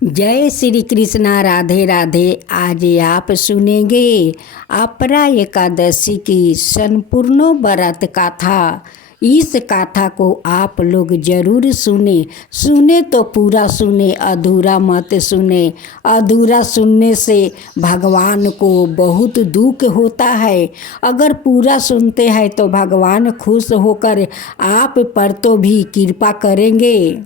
जय श्री कृष्णा। राधे राधे। आज आप सुनेंगे अपरा एकादशी की संपूर्ण व्रत कथा। इस कथा को आप लोग जरूर सुने तो पूरा सुने, अधूरा मत सुने। अधूरा सुनने से भगवान को बहुत दुख होता है। अगर पूरा सुनते हैं तो भगवान खुश होकर आप पर तो भी कृपा करेंगे।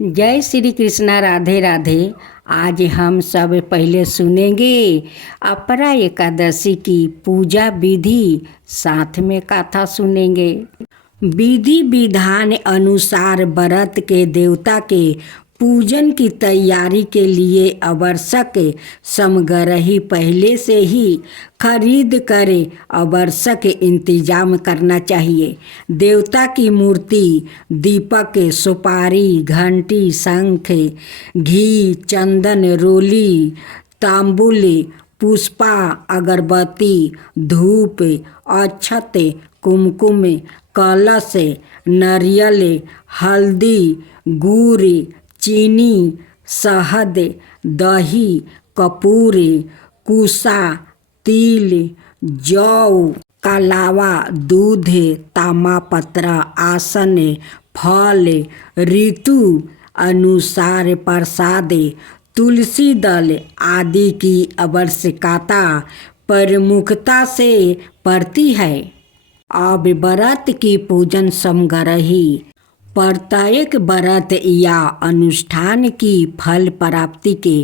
जय श्री कृष्णा। राधे राधे। आज हम सब पहले सुनेंगे अपरा एकादशी की पूजा विधि, साथ में कथा सुनेंगे। विधि विधान अनुसार व्रत के देवता के पूजन की तैयारी के लिए आवश्यक सामग्री पहले से ही खरीद कर आवश्यक इंतजाम करना चाहिए। देवता की मूर्ति, दीपक, सुपारी, घंटी, शंख, घी, चंदन, रोली, तांबुल, पुष्पा, अगरबत्ती, धूप, अक्षत, कुमकुम, कलश, नारियल, हल्दी, गुड़, चीनी, शहद, दही, कपूर, कुसा, तिल, जौ का अलावा दूध, तामापत्र, आसन, फल, ऋतु अनुसार प्रसाद, तुलसी दल आदि की आवश्यकता प्रमुखता से पड़ती है। अब व्रत की पूजन सामग्री। प्रत्येक व्रत या अनुष्ठान की फल प्राप्ति के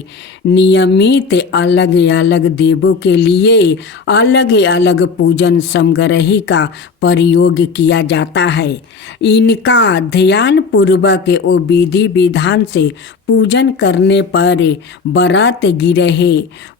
नियमित अलग अलग देवों के लिए अलग अलग पूजन सामग्री का प्रयोग किया जाता है। इनका ध्यान पूर्वक और विधि विधान से पूजन करने पर व्रत गिरह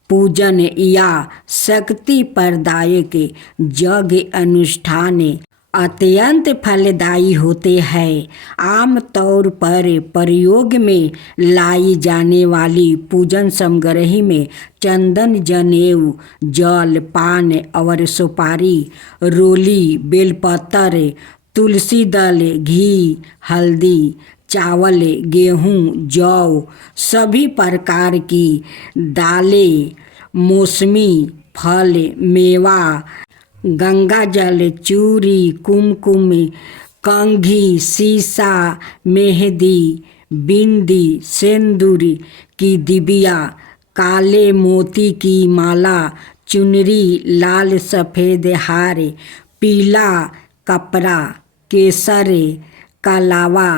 पूजन या शक्ति प्रदायक यज्ञ अनुष्ठान अत्यंत फलदायी होते हैं। आमतौर पर प्रयोग में लाई जाने वाली पूजन सामग्री में चंदन, जनेऊ, जल, पान और सुपारी, रोली, बेलपत्र, तुलसी दल, घी, हल्दी, चावल, गेहूँ, जौ, सभी प्रकार की दालें, मौसमी फल, मेवा, गंगा जल, चूरी, कुमकुम, कंघी, सीसा, मेहंदी, बिंदी, सिंदूर की डिबिया, काले मोती की माला, चुनरी, लाल सफ़ेद हार, पीला कपड़ा, केसर, कलावा,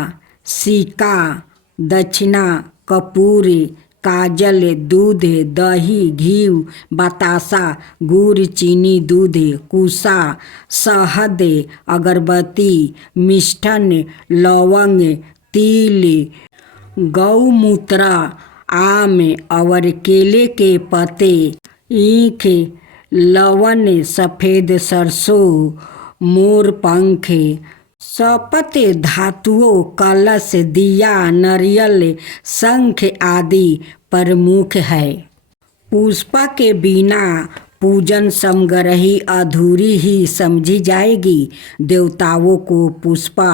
सिक्का, दक्षिणा, कपूर, काजल, दूध, दही, घी, बतासा, गुड़, चीनी, दूध, कुसा, शहद, अगरबत्ती, मिष्ठान, लौंग, तिल, गौमूत्र, आम और केले के पत्ते, ईख, लवण, सफ़ेद सरसों, मोर पंख, शपथ धातुओं, कलश, दिया, नारियल, शंख आदि प्रमुख है। पुष्पा के बिना पूजन सामग्री अधूरी ही समझी जाएगी। देवताओं को पुष्पा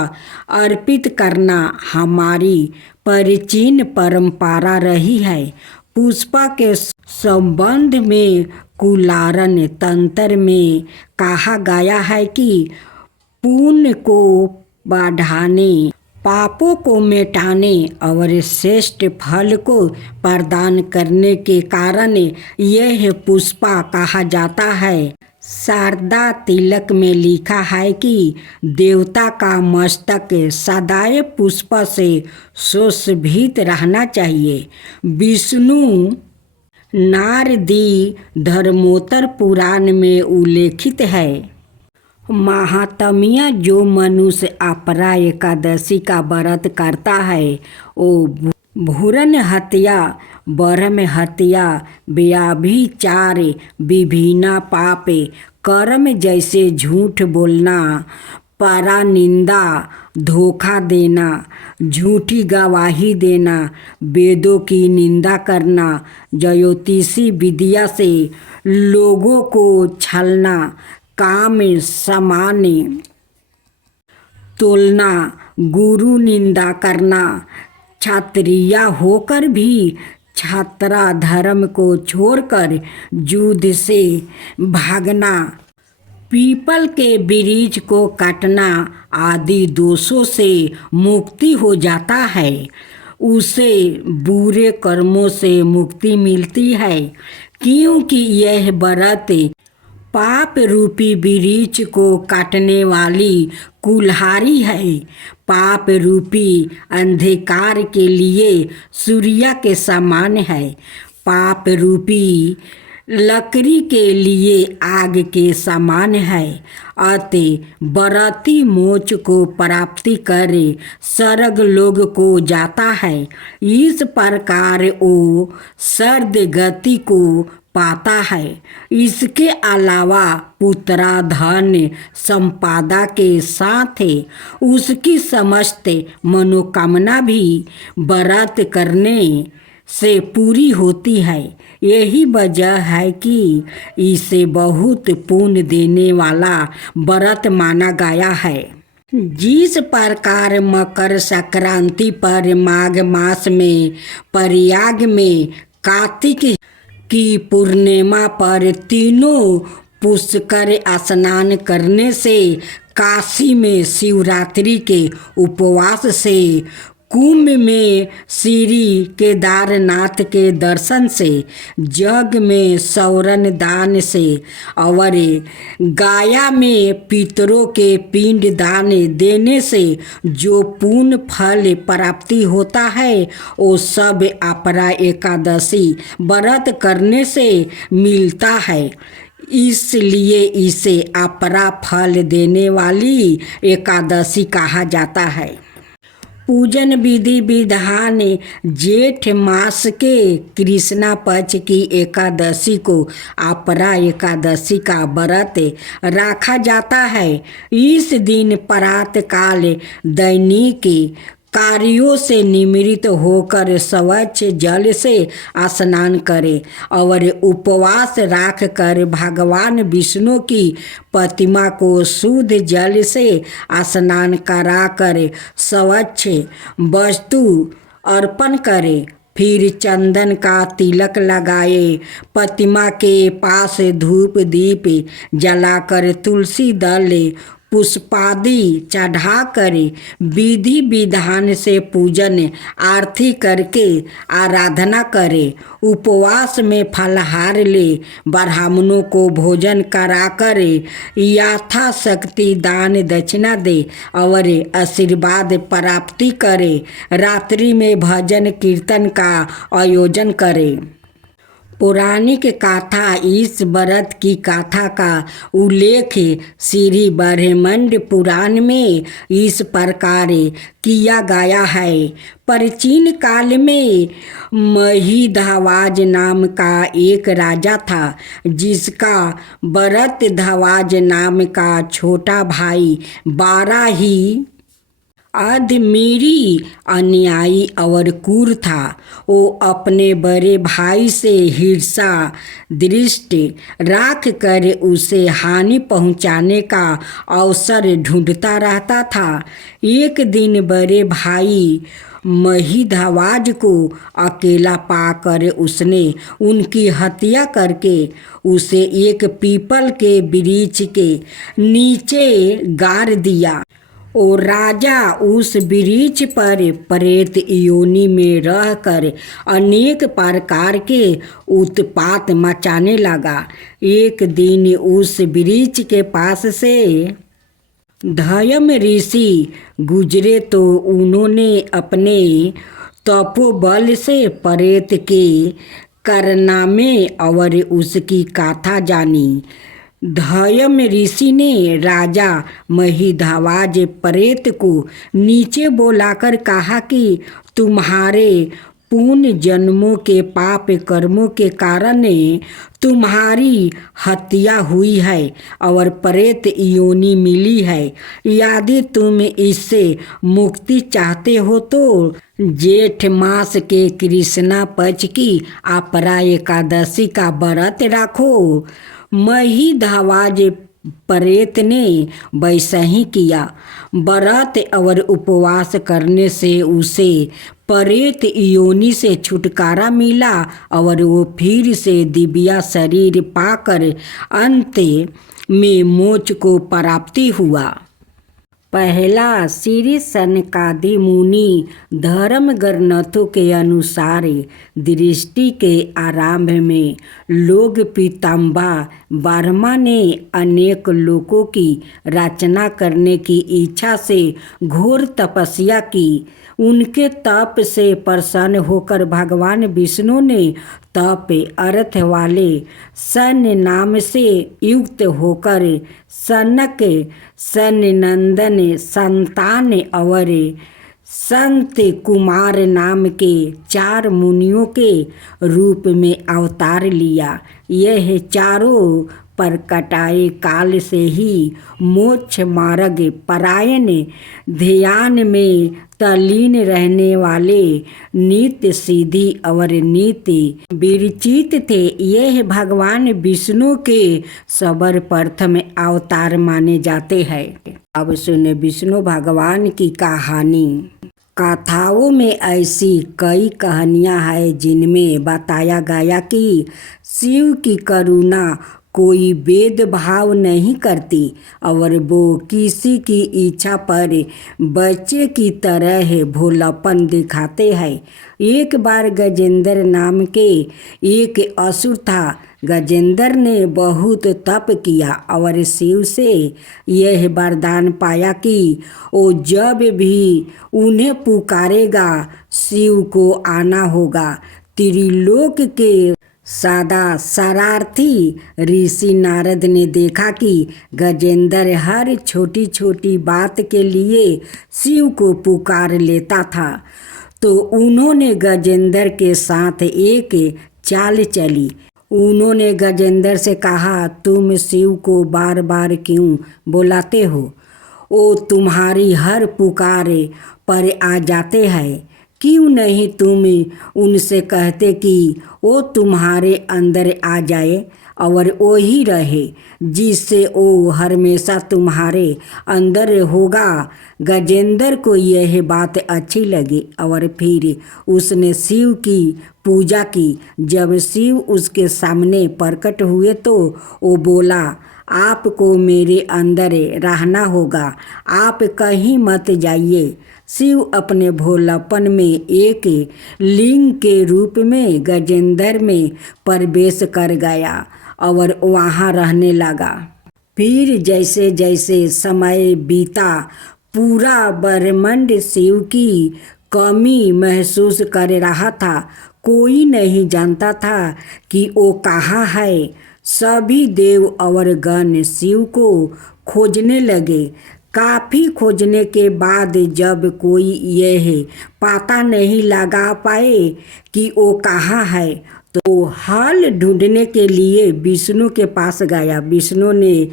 अर्पित करना हमारी प्राचीन परंपरा रही है। पुष्पा के संबंध में कुलारन तंत्र में कहा गया है कि पुण्य को बढ़ाने, पापों को मिटाने और श्रेष्ठ फल को प्रदान करने के कारण यह पुष्पा कहा जाता है। शारदा तिलक में लिखा है कि देवता का मस्तक सदैव पुष्प से सुशोभित रहना चाहिए। विष्णु नारदी धर्मोत्तर पुराण में उल्लेखित है। महात्म्य। जो मनुष्य अपरा एकादशी का व्रत करता है वो भ्रूण हत्या, ब्रह्म हत्या, व्यभिचार, विभिन्न पाप कर्म जैसे झूठ बोलना, परनिंदा, धोखा देना, झूठी गवाही देना, वेदों की निंदा करना, ज्योतिषी विद्या से लोगों को छलना, काम सामान्य तोलना, गुरु निंदा करना, क्षत्रिया होकर भी छात्रा धर्म को छोड़कर युद्ध से भागना, पीपल के वृक्ष को काटना आदि दोषों से मुक्ति हो जाता है। उसे बुरे कर्मों से मुक्ति मिलती है, क्योंकि यह व्रत पाप रूपी वृक्ष को काटने वाली कुल्हाड़ी है। पाप रूपी अंधकार के लिए सूर्य के समान है। पाप रूपी लकड़ी के लिए आग के समान है। अतः व्रती मोक्ष को प्राप्ति करे स्वर्ग लोग को जाता है। इस प्रकार वो सर्द गति को पाता है। इसके अलावा पुत्रा धन संपादा के साथ उसकी समस्त मनोकामना भी व्रत करने से पूरी होती है। यही वजह है कि इसे बहुत पुण्य देने वाला व्रत माना गया है। जिस प्रकार मकर संक्रांति पर माघ मास में प्रयाग में कार्तिक की पूर्णिमा पर तीनों पुष्कर स्नान करने से, काशी में शिवरात्रि के उपवास से, कुंभ में श्री केदारनाथ के दर्शन से, जग में सौरन दान से और गाया में पितरों के पिंड दान देने से जो पुण्य फल प्राप्ति होता है वो सब अपरा एकादशी व्रत करने से मिलता है। इसलिए इसे अपरा फल देने वाली एकादशी कहा जाता है। पूजन विधि विधान जेठ मास के कृष्णा पक्ष की एकादशी को अपरा एकादशी का व्रत रखा जाता है। इस दिन प्रातः काल दैनिक कार्यों से निवृत्त होकर स्वच्छ जल से स्नान करें और उपवास रख कर भगवान विष्णु की प्रतिमा को शुद्ध जल से स्नान कराकर स्वच्छ वस्तु अर्पण करें। फिर चंदन का तिलक लगाए, प्रतिमा के पास धूप दीप जलाकर तुलसी दल पुष्पादि चढ़ा कर विधि विधान से पूजन आरती करके आराधना करे। उपवास में फलहार ले, ब्राह्मणों को भोजन कराकर यथाशक्ति दान दक्षिणा दे और आशीर्वाद प्राप्ति करे। रात्रि में भजन कीर्तन का आयोजन करे। पौराणिक गाथा इस व्रत की गाथा का उल्लेख श्री ब्रह्मांड पुराण में इस प्रकार किया गया है। प्राचीन काल में महिधवाज नाम का एक राजा था, जिसका भरतध्वज नाम का छोटा भाई बाराही अधमीरी अन्यायी और क्रूर था। वो अपने बड़े भाई से ईर्ष्या दृष्टि रख कर उसे हानि पहुंचाने का अवसर ढूंढता रहता था। एक दिन बड़े भाई महिधवाज को अकेला पाकर उसने उनकी हत्या करके उसे एक पीपल के वृक्ष के नीचे गाड़ दिया। और राजा उस वृक्ष पर प्रेत योनि में रहकर अनेक प्रकार के उत्पात मचाने लगा। एक दिन उस वृक्ष के पास से धयम ऋषि गुजरे तो उन्होंने अपने तपोबल से प्रेत के कारनामे और उसकी गाथा जानी। धयम ऋषि ने राजा महिधवाज प्रेत को नीचे बुलाकर कहा कि तुम्हारे पूर्ण जन्मों के पाप कर्मों के कारण तुम्हारी हत्या हुई है और प्रेत योनि मिली है। यदि तुम इससे मुक्ति चाहते हो तो जेठ मास के कृष्णा पक्ष की अपरा एकादशी का व्रत रखो। महिधवाज प्रेत ने वैसा ही किया। व्रत और उपवास करने से उसे प्रेत योनि से छुटकारा मिला और वो फिर से दिव्या शरीर पाकर अंत में मोक्ष को प्राप्ति हुआ। पहला, श्री सनकादि मुनि धर्म ग्रंथों के अनुसार दृष्टि के आरंभ में लोग पीताम्बा वर्मा ने अनेक लोकों की रचना करने की इच्छा से घोर तपस्या की। उनके तप से प्रसन्न होकर भगवान विष्णु ने तप अर्थ वाले सन नाम से युक्त होकर सनक, सनंदन, संतान और संत कुमार नाम के 4 मुनियों के रूप में अवतार लिया। यह चारों प्रकटाए काल से ही मोक्ष मार्ग परायण, ध्यान में तल्लीन रहने वाले, नित्य सिद्धि और नित्य विरचित थे। यह भगवान विष्णु के सर्वप्रथम अवतार माने जाते हैं। अब सुने विष्णु भगवान की कहानी। कथाओं में ऐसी कई कहानियां हैं जिनमें बताया गया कि शिव की करुणा कोई भेदभाव नहीं करती और वो किसी की इच्छा पर बच्चे की तरह भोलापन दिखाते हैं। एक बार गजेंद्र नाम के एक असुर था। गजेंद्र ने बहुत तप किया और शिव से यह वरदान पाया कि वो जब भी उन्हें पुकारेगा शिव को आना होगा। त्रिलोक के सदा शरारती ऋषि नारद ने देखा कि गजेंद्र हर छोटी छोटी बात के लिए शिव को पुकार लेता था, तो उन्होंने गजेंद्र के साथ एक चाल चली। उन्होंने गजेंद्र से कहा, तुम शिव को बार बार क्यों बुलाते हो? वो तुम्हारी हर पुकार पर आ जाते हैं। क्यों नहीं तुम उनसे कहते कि वो तुम्हारे अंदर आ जाए और वो ही रहे, जिससे वो हमेशा तुम्हारे अंदर होगा। गजेंद्र को यह बात अच्छी लगी और फिर उसने शिव की पूजा की। जब शिव उसके सामने प्रकट हुए तो वो बोला, आपको मेरे अंदर रहना होगा, आप कहीं मत जाइए। शिव अपने भोलापन में एक लिंग के रूप में गजेंद्र में प्रवेश कर गया और वहाँ रहने लगा। फिर जैसे जैसे समय बीता, पूरा ब्रह्मांड शिव की कमी महसूस कर रहा था। कोई नहीं जानता था कि वो कहाँ है। सभी देव और गण शिव को खोजने लगे। काफ़ी खोजने के बाद जब कोई यह पता नहीं लगा पाए कि वो कहाँ है, तो हाल ढूंढने के लिए विष्णु के पास गया। विष्णु ने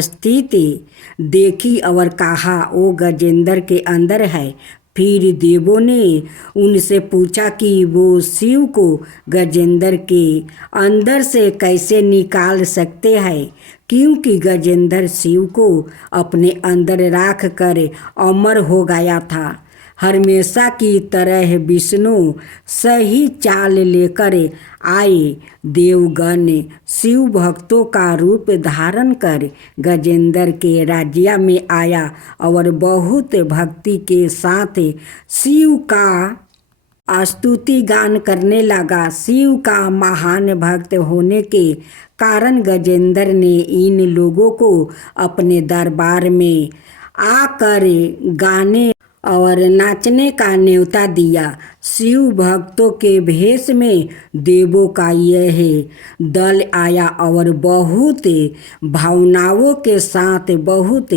स्थिति देखी और कहा, वो गजेंद्र के अंदर है। फिर देवों ने उनसे पूछा कि वो शिव को गजेंद्र के अंदर से कैसे निकाल सकते हैं, क्योंकि गजेंद्र शिव को अपने अंदर रख कर अमर हो गया था। हमेशा की तरह विष्णु सही चाल लेकर आए। देवगण शिव भक्तों का रूप धारण कर गजेंद्र के राज्य में आया और बहुत भक्ति के साथ शिव का स्तुति गान करने लगा। शिव का महान भक्त होने के कारण गजेंद्र ने इन लोगों को अपने दरबार में आकर गाने और नाचने का न्योता दिया। शिव भक्तों के भेष में देवों का यह दल आया और बहुत भावनाओं के साथ बहुत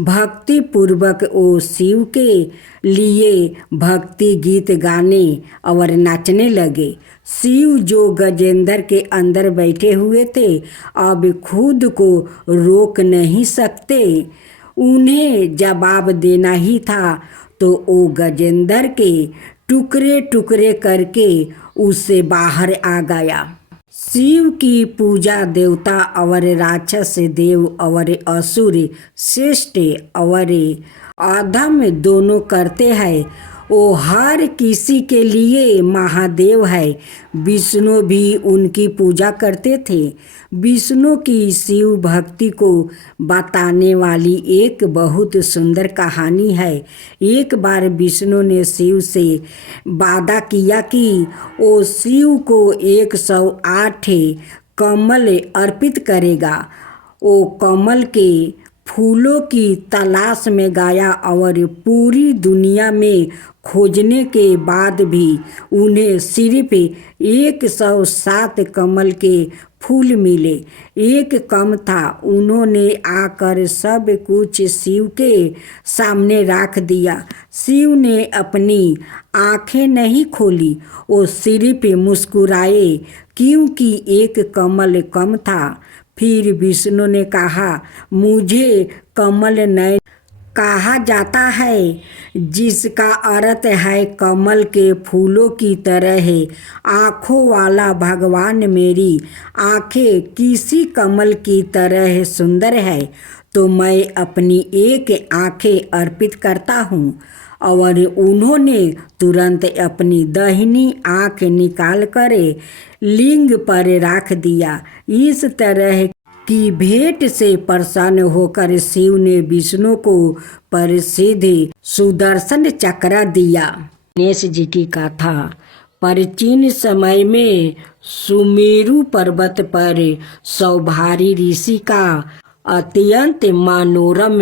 भक्ति पूर्वक वो शिव के लिए भक्ति गीत गाने और नाचने लगे। शिव जो गजेंद्र के अंदर बैठे हुए थे, अब खुद को रोक नहीं सकते। उन्हें जवाब देना ही था, तो वो गजेंद्र के टुकड़े टुकड़े करके उससे बाहर आ गया। शिव की पूजा देवता और राक्षस देव और असुर श्रेष्ठ और अधम दोनों करते हैं। वो हर किसी के लिए महादेव है। विष्णु भी उनकी पूजा करते थे। विष्णु की शिव भक्ति को बताने वाली एक बहुत सुंदर कहानी है। एक बार विष्णु ने शिव से वादा किया कि वो शिव को 108 कमल अर्पित करेगा। वो कमल के फूलों की तलाश में गया और पूरी दुनिया में खोजने के बाद भी उन्हें सिर्फ 107 कमल के फूल मिले। एक कम था। उन्होंने आकर सब कुछ शिव के सामने रख दिया। शिव ने अपनी आंखें नहीं खोली, वो सिर्फ मुस्कुराए क्योंकि एक कमल कम था। फिर विष्णु ने कहा, मुझे कमल नयन कहा जाता है, जिसका अर्थ है कमल के फूलों की तरह है। आँखों वाला भगवान मेरी आँखें किसी कमल की तरह सुंदर है, तो मैं अपनी एक आँखें अर्पित करता हूँ। और उन्होंने तुरंत अपनी दाहिनी आँख निकाल कर लिंग पर रख दिया। इस तरह की भेंट से प्रसन्न होकर शिव ने विष्णु को प्रसिद्ध सुदर्शन चक्र दिया। गणेश जी की कथा। प्राचीन समय में सुमेरु पर्वत पर सौभारी ऋषि का अत्यंत मनोरम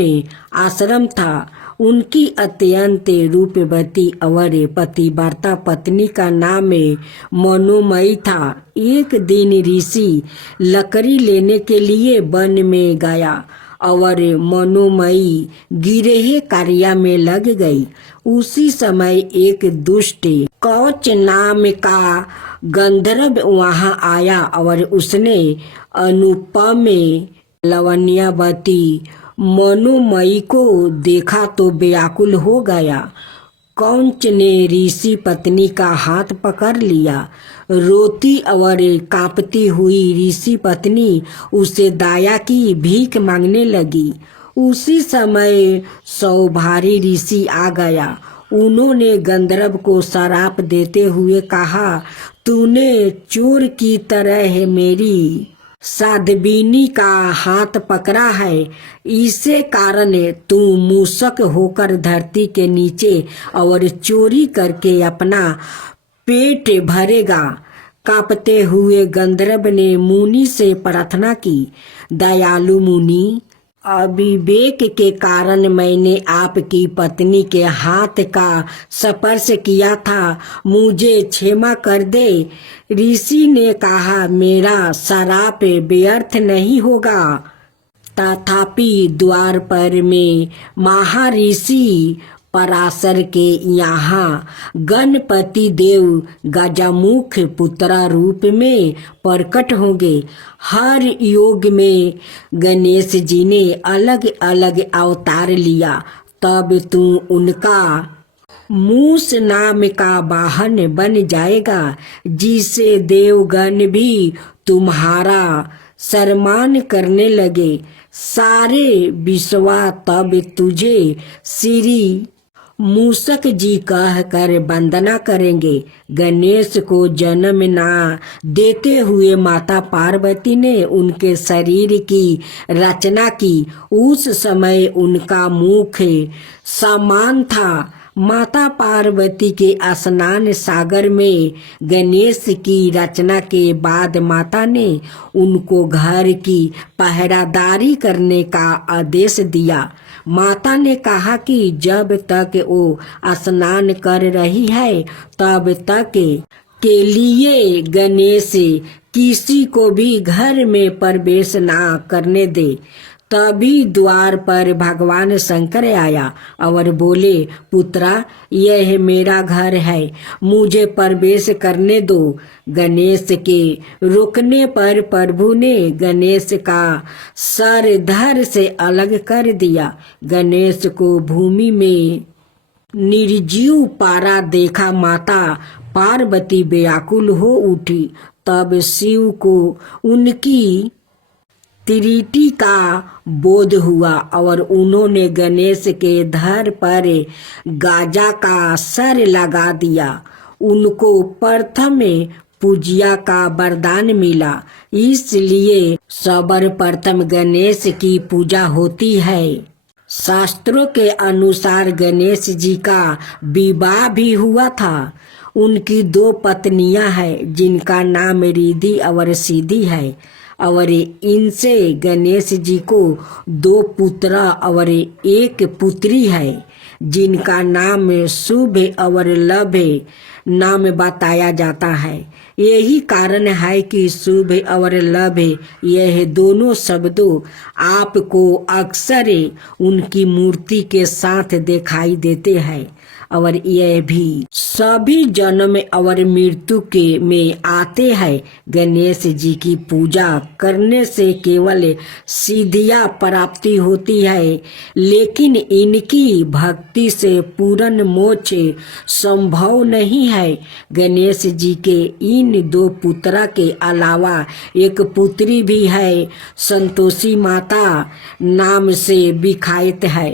आश्रम था। उनकी अत्यंत रूपवती और पतिव्रता पत्नी का नाम मनोमयी था। एक दिन ऋषि लकड़ी लेने के लिए वन में गया और मनोमयी गिरहे कार्य में लग गई। उसी समय एक दुष्ट कवच नाम का गंधर्व वहां आया और उसने अनुपम लवण्यावती मनोमयी को देखा तो व्याकुल हो गया। कौंच ने ऋषि पत्नी का हाथ पकड़ लिया। रोती और कांपती हुई ऋषि पत्नी उसे दया की भीख मांगने लगी। उसी समय सौभारी ऋषि आ गया। उन्होंने गंधर्व को श्राप देते हुए कहा, तूने चोर की तरह मेरी साध्वीनी का हाथ पकड़ा है, इसे कारण तू मूषक होकर धरती के नीचे और चोरी करके अपना पेट भरेगा। कांपते हुए गंधर्व ने मुनि से प्रार्थना की, दयालु मुनि, अविवेक के कारण मैंने आपकी पत्नी के हाथ का स्पर्श किया था, मुझे क्षमा कर दे। ऋषि ने कहा, मेरा श्राप व्यर्थ नहीं होगा। तथापि द्वार पर में महर्षि पराशर के यहाँ गणपति देव गजमुख पुत्र रूप में प्रकट होंगे। हर युग में गणेश जी ने अलग अलग अवतार लिया, तब तू उनका मूस नाम का वाहन बन जाएगा, जिसे देवगण भी तुम्हारा सम्मान करने लगे। सारे विश्वा तब तुझे श्री मूषक जी कहकर वंदना करेंगे। गणेश को जन्म ना देते हुए माता पार्वती ने उनके शरीर की रचना की। उस समय उनका मुख समान था। माता पार्वती के स्नान सागर में गणेश की रचना के बाद माता ने उनको घर की पहरादारी करने का आदेश दिया। माता ने कहा कि जब तक वो स्नान कर रही है तब तक के लिए गणेश किसी को भी घर में प्रवेश ना करने दे। तभी द्वार पर भगवान शंकर आया और बोले, पुत्रा, यह मेरा घर है, मुझे प्रवेश करने दो। गणेश के रुकने पर प्रभु ने गणेश का सर धड़ से अलग कर दिया। गणेश को भूमि में निर्जीव पारा देखा माता पार्वती व्याकुल हो उठी। तब शिव को उनकी त्रुटि का बोध हुआ और उन्होंने गणेश के धड़ पर गाजा का सर लगा दिया। उनको प्रथम पूज्या का वरदान मिला, इसलिए सर्वप्रथम गणेश की पूजा होती है। शास्त्रों के अनुसार गणेश जी का विवाह भी हुआ था। उनकी 2 पत्नियां हैं जिनका नाम रिद्धि और सिद्धि है और इनसे गणेश जी को 2 पुत्र और 1 पुत्री है जिनका नाम शुभ और लभ नाम बताया जाता है। यही कारण है कि शुभ और लभ यह दोनों शब्दों आपको अक्सर उनकी मूर्ति के साथ दिखाई देते हैं और यह भी सभी जन्म और मृत्यु के में आते हैं। गणेश जी की पूजा करने से केवल सिद्धियां प्राप्ति होती है, लेकिन इनकी भक्ति से पूर्ण मोक्ष संभव नहीं है। गणेश जी के इन 2 पुत्रा के अलावा 1 पुत्री भी है, संतोषी माता नाम से विख्यात है।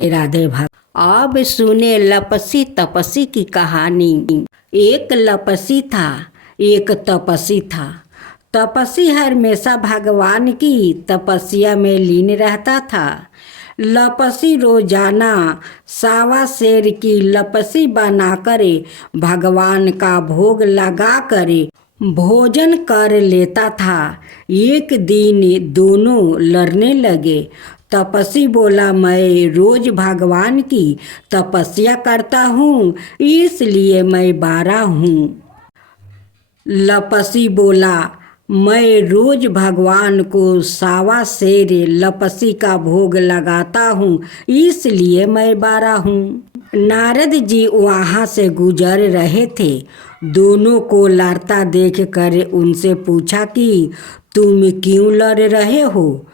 राधे भक्त। अब सुने लपसी तपसी की कहानी। एक लपसी था, एक तपसी था। तपसी हमेशा भगवान की तपस्या में लीन रहता था। लपसी रोजाना 1.25 सेर की लपसी बनाकर भगवान का भोग लगाकर भोजन कर लेता था। एक दिन दोनों लड़ने लगे। तपसी बोला, मैं रोज भगवान की तपस्या करता हूँ, इसलिए मैं 12 हूँ। लपसी बोला, मैं रोज भगवान को 1.25 सेर लपसी का भोग लगाता हूँ, इसलिए मैं 12 हूँ। नारद जी वहाँ से गुजर रहे थे। दोनों को लड़ता देखकर उनसे पूछा कि तुम क्यों लड़ रहे हो?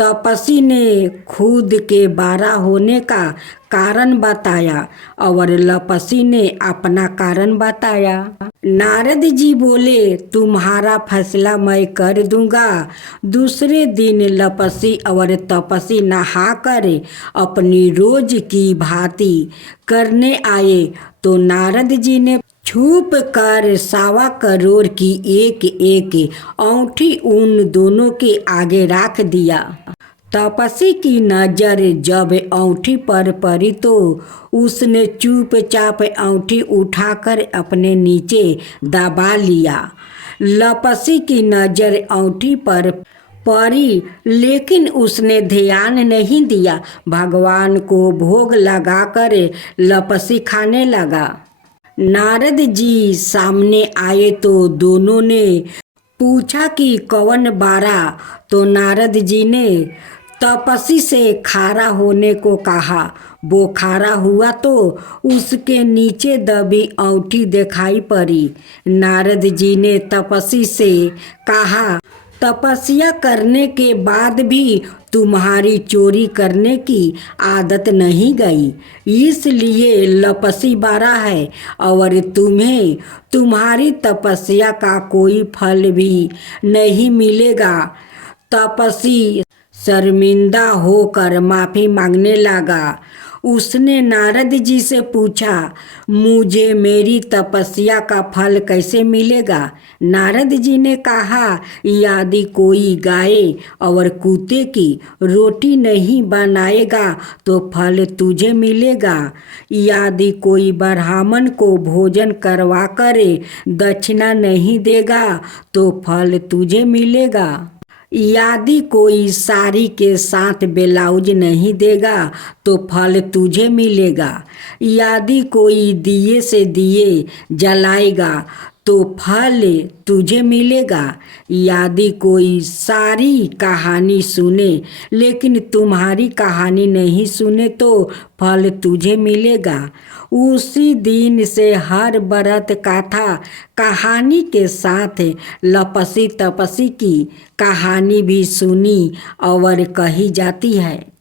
तपसी ने खुद के 12 होने का कारण बताया और लपसी ने अपना कारण बताया। नारद जी बोले, तुम्हारा फैसला मैं कर दूंगा। दूसरे दिन लपसी और तपसी नहाकर अपनी रोज की भांति करने आए तो नारद जी ने छुप कर 1.25 करोड़ की एक औंठी उन दोनों के आगे रख दिया। तपसी की नजर जब औंठी पर पड़ी तो उसने चुपचाप औंठी उठाकर अपने नीचे दबा लिया। लपसी की नजर औंठी पर पड़ी, लेकिन उसने ध्यान नहीं दिया। भगवान को भोग लगाकर लपसी खाने लगा। नारद जी सामने आए तो दोनों ने पूछा कि कौन 12? तो नारद जी ने तपसी से खारा होने को कहा। वो खारा हुआ तो उसके नीचे दबी औंठी दिखाई पड़ी। नारद जी ने तपसी से कहा, तपस्या करने के बाद भी तुम्हारी चोरी करने की आदत नहीं गई, इसलिए लपसी 12 है और तुम्हें तुम्हारी तपस्या का कोई फल भी नहीं मिलेगा। तपसी शर्मिंदा होकर माफी मांगने लगा। उसने नारद जी से पूछा, मुझे मेरी तपस्या का फल कैसे मिलेगा? नारद जी ने कहा, यदि कोई गाय और कुत्ते की रोटी नहीं बनाएगा तो फल तुझे मिलेगा। यदि कोई ब्राह्मण को भोजन करवाकर दक्षिणा नहीं देगा तो फल तुझे मिलेगा। यदि कोई साड़ी के साथ ब्लाउज नहीं देगा तो फल तुझे मिलेगा। यदि कोई दिए से दिए जलाएगा तो फल तुझे मिलेगा। यदि कोई सारी कहानी सुने लेकिन तुम्हारी कहानी नहीं सुने तो फल तुझे मिलेगा। उसी दिन से हर व्रत कथा कहानी के साथ लपसी तपसी की कहानी भी सुनी और कही जाती है।